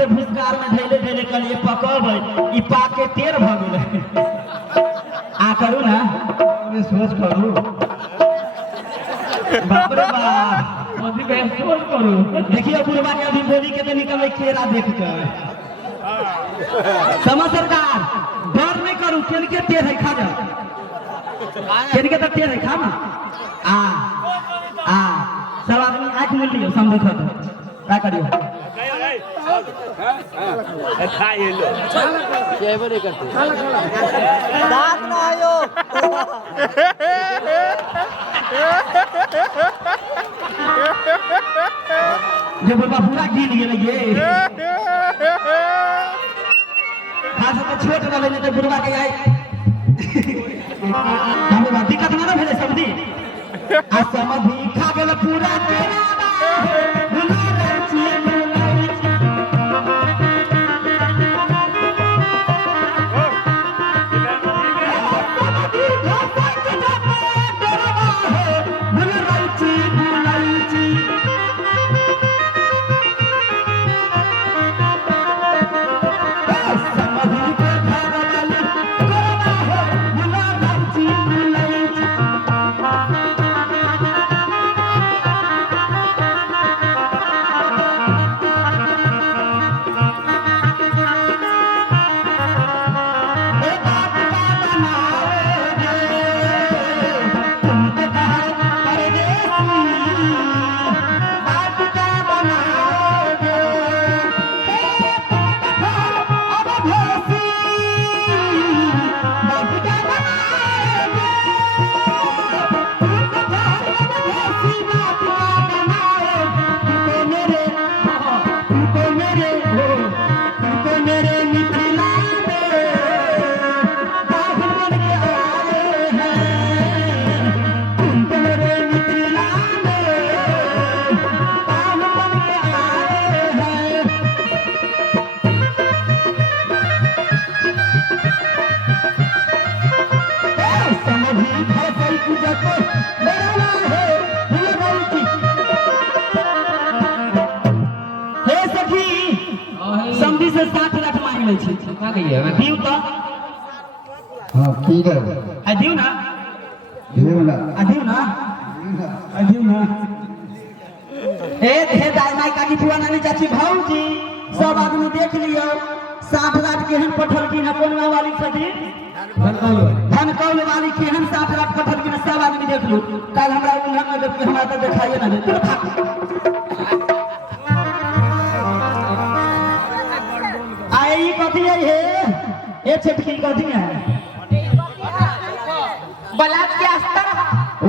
से भूसकार में धैले धैले कलिए पकबै ई पाक के टेर भ गेलै आ करू ना मैं सोच करू बाप रे बाप अभी मैं सोच करू देखिए बुढ़वा के अभी बोली के तो निकले केरा देख के समझ सरकार डर नहीं करू केन के टेर है खा जा केन के तो टेर है खा ना आ सब आदमी आंख मिल लियो समझ खत का करियो खाए लो ये बड़े करते दांत ना आयो जो बाबा पूरा गिन गेल ये खास तो छोट वाले ने तो बुढ़वा के आई हमें दिक्कत ना भेले समझी आ समझी खा गेल पूरा केरा से 60 लाख मांग ले छी का कहिए दिउ त हां ठीक है आ दिउ ना ए हे दाई माई काकी फुआ नानी चाची भौजी सब आदमी देख लियो 60 लाख केहन पठल की न कोनवा वाली छथि धनकौल वाली केहन 60 लाख पठल की न सब आदमी देख लो कल हमरा उन्हन में देख हमरा त देखाइए ना दे आई कथी है ये छटकी कथी है बलात के अस्तर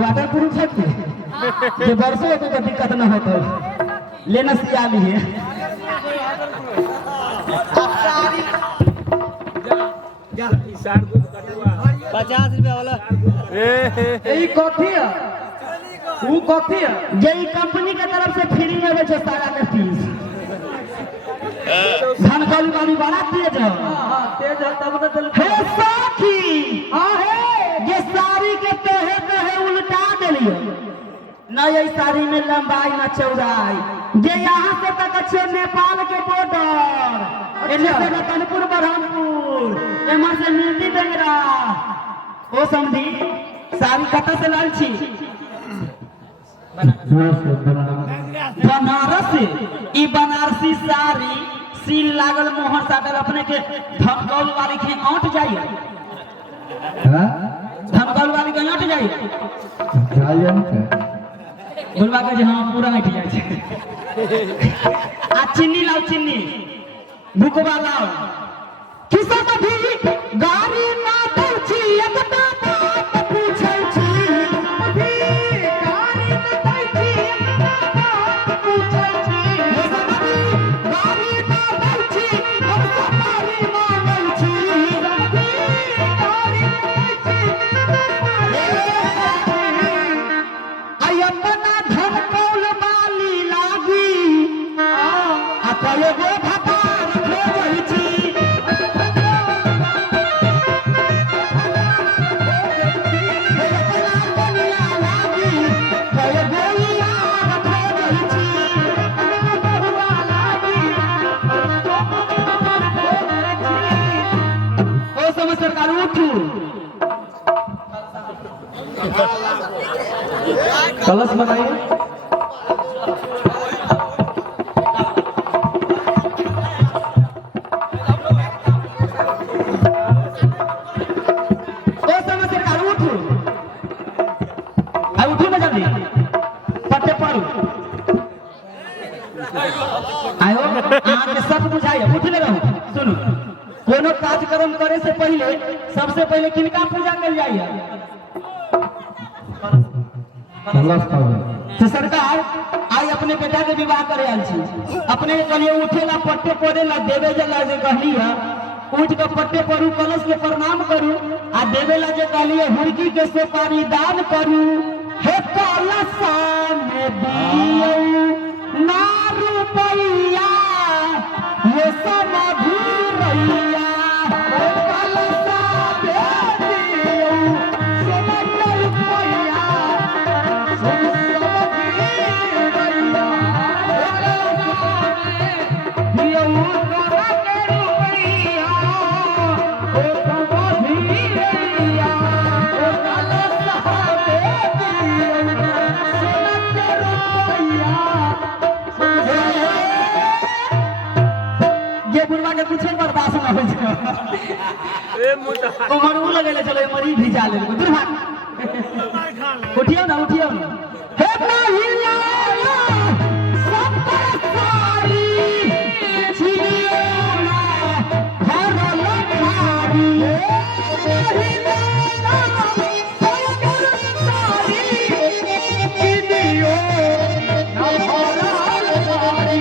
वाटर प्रूफ है जे बरसों होते तो दिक्कत ना होता लेना सियाली है 50 रुपया वाला ए कथी है वो कथी है जे कंपनी के तरफ से फ्री में बेचे सारा के पीस धनकौल वाली बड़ा तेज है तेज है तब ना चल हे साथी हां है ये साड़ी के तहे उल्टा देलियो ना ये साड़ी में लंबाई ना चौड़ाई जे यहां से तक छे नेपाल के बॉर्डर एने से रतनपुर बरहमपुर एमा से नीति बेंगरा ओ समझी साड़ी कत से लाल छी बनारस ई बनारसी साड़ी सील लागल मोहर साटल अपने के धनकौल वाली के औंट जाइए हां धनकौल वाली के औंट जाइए बोलवा के जे हां पूरा हट जाय छै आ चीनी लाओ चीनी भुकवा लाओ किसम भी गाड़ी ना दे छी एकटा बात पूछै छी भी गाड़ी ना दे छी एकटा बात पूछै छी गाड़ी ना दे छी हम सफारी मांगै छी गाड़ी ना दे छी आई अपना धनकौल वाली लागी आ कएगो भतार खोजै छी कलश बनाइए। उठू ना जल्दी, पट्टे पर आयो आके सब बुझाइए। उठले रहू। सुनो, कोनो कार्यक्रम करे से पहले सबसे पहले किनका पूजा कल जाइए? तो सरकार आई अपने बेटा के विवाह करे आल छी, अपने कहलिए उठेला पट्टे पड़ेला देवे जला जे कहली है उठ के पट्टे पड़ू, कलश के प्रणाम करू आ देवेला जे कहलिए हुड़की के सुपारी दान करू। हे कलशा में दियो ना रुपैया ये समाधि रैया, हे कलशा में दियो समाधि रुपैया कुछ बर्दाश्त न हो जाए। उमर उ लगेले चलो मरी भिजा ले दूर भाग। उठियो ना उठियो ना। हे महिला सब सारी चिनियो ना घर लखारी, हे महिला सब सारी चिनियो ना घर लखारी।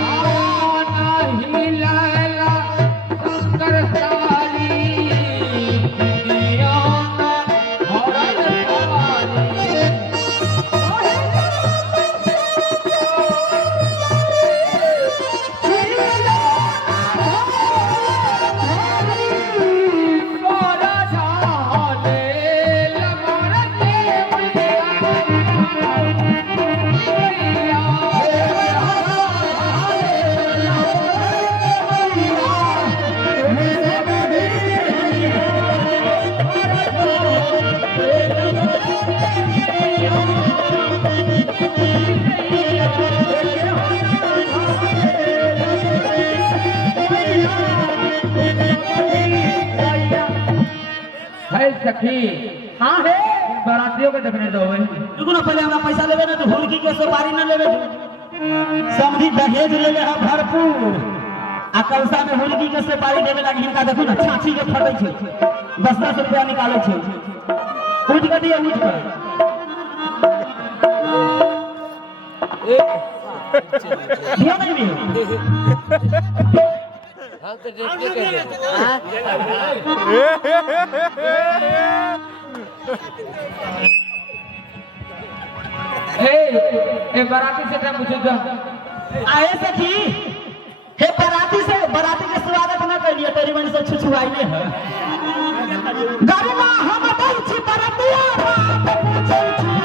सखी हाँ है बारातियों के देखने दो रुको ना, पहले हमरा पैसा लेवे ना तो हुड़की के सुपारी ना लेवे तो समझी दहेज ले ले भरपूर आ कलसा में हुड़की के सुपारी देवे लागी। इनका देखो ना छाछी के फटै छै, 10-10 रुपया निकाले छै। उठ के दिए उठ के दिया नहीं भी हम तो देखते कैसे ए बाराती से क्या पूछो तो आए सखी। हे बाराती के स्वागत ना कर लिया तेरी मन से छुछुआइए है गरमा हम बोल छी बारातिया बात पूछै छी।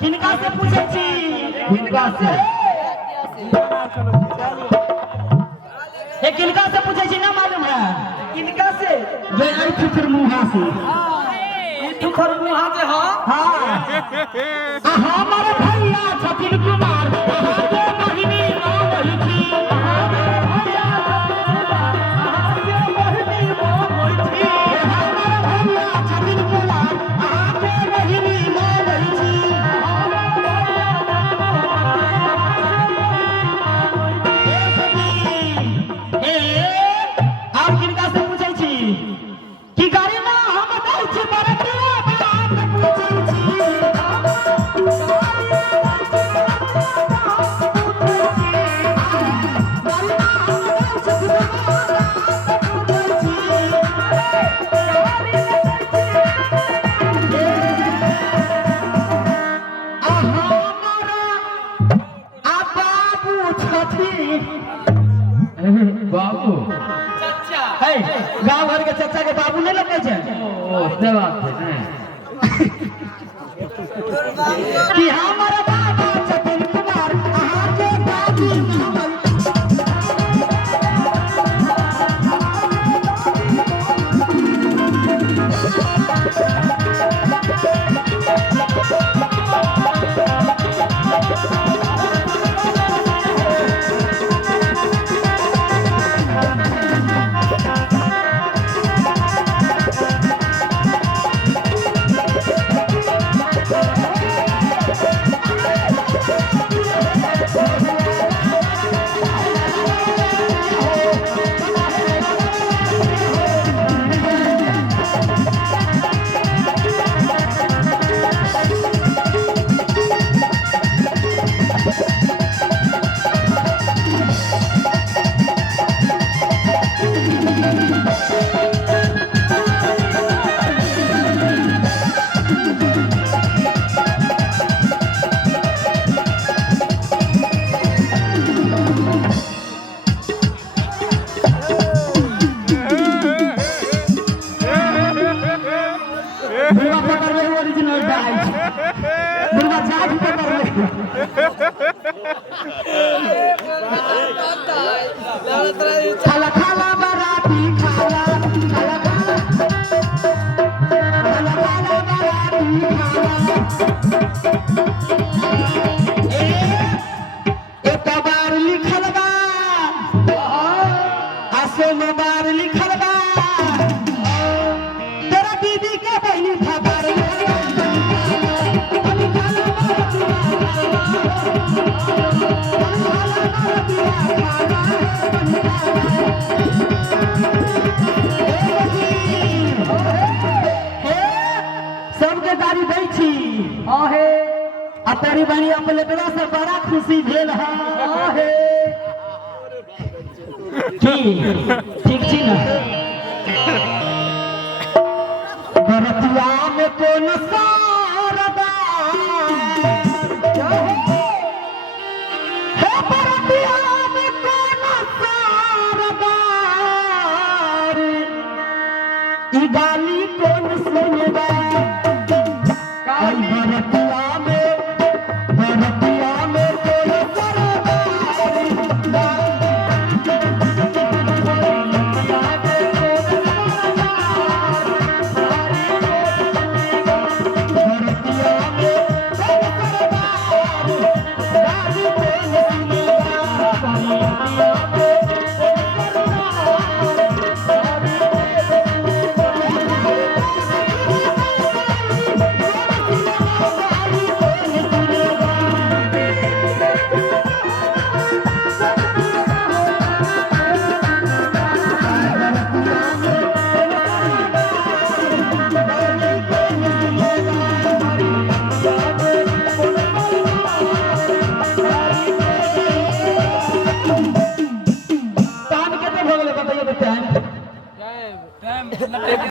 किनका से पूछे छी ना मालूम है? किनका से? जो आई ठुकर मुहा से। ठुकर मुहा से हाँ हमारे भैया छथिन कुमार के महीनी नाम होई छी। हमारे भैया छथिन कुमार के महीनी नाम होई छी। और किनका से पूछे छी कि गाड़ी ना हम दै छी बरतिया बात पूछे छी। जवाब थे ना कि हमारा बाबा जतिन कुमार अहाँ के दादी हमर बुआ पकड़ ले ओरिजिनल डाइट बुआ जाट पकड़ ले खाला खाला बराती खाला खाला खाला खाला खाला बराती खाला एक बार लिखल बा आसो में बार लिखल बा तेरा दीदी के बहनी खबर सबके गाड़ी दै छी आहे आ तेरी बहनी अपलेटवा से बड़ा खुशी भेल है की ठीक छी ना बरतिया में कौन सा